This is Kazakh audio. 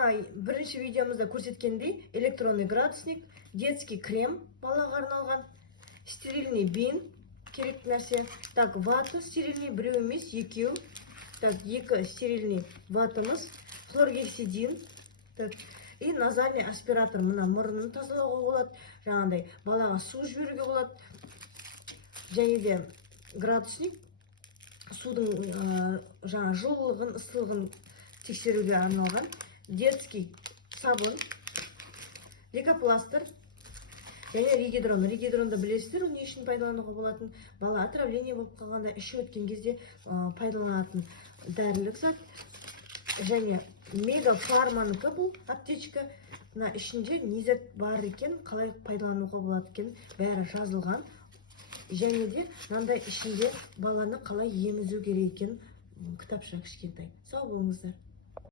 жаңа бірінші видеомызда көрсеткендей электронный градусник, детский крем балаға арналған, стерильный бин керек нәрсе. Так, вата стерильный біреу емес, екеу. Так, екі стерильный ватамыз, хлоргексидин. Так, и назальный аспиратор, мына мұрнын тазалауға болады, жаңағыдай балаға су жіберуге болады. Және де градусник судың жаңа жылылығын, ыстылығын тексеруге арналған. Детский сабын, лейкопластырь және ригидрон. Ригидронды білесіздер, не үшін пайдалануға болатын? Бала отравление болып қалғанда, іші өткен кезде пайдаланатын дәрілік зат. Және мегафарманікі бұл аптечка. Мына ішінде не зат бар екен, қалай пайдалануға болады екен, бәрі жазылған. Және де мынандай ішінде баланы қалай емізу керек екен кітапша кішкентай. Сау болыңыздар.